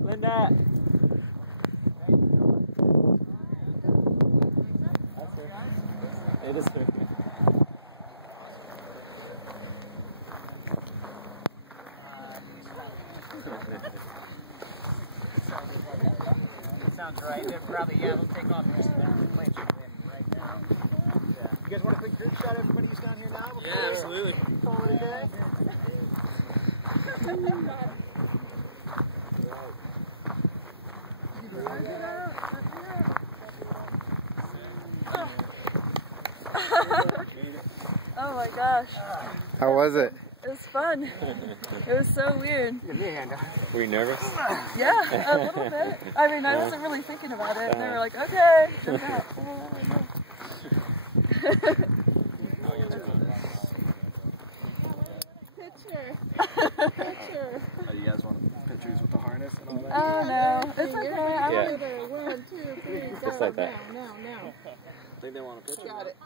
Linda! It is her. Sounds right. They're probably, yeah, they'll take off just a minute. Plant you in right now. Yeah. You guys want a quick group shot? Everybody who's down here now? Yeah, absolutely. Call it a day? Oh my gosh. How was it? It was fun. It was so weird. Were you nervous? Yeah, a little bit. I mean, I wasn't really thinking about it. They were like, okay, jump out. Picture. Oh, you guys want pictures with the harness and all that? Oh no, it's okay. I Yeah. want One, two, three, Just go. like that. Now. I think they want a picture. Got it.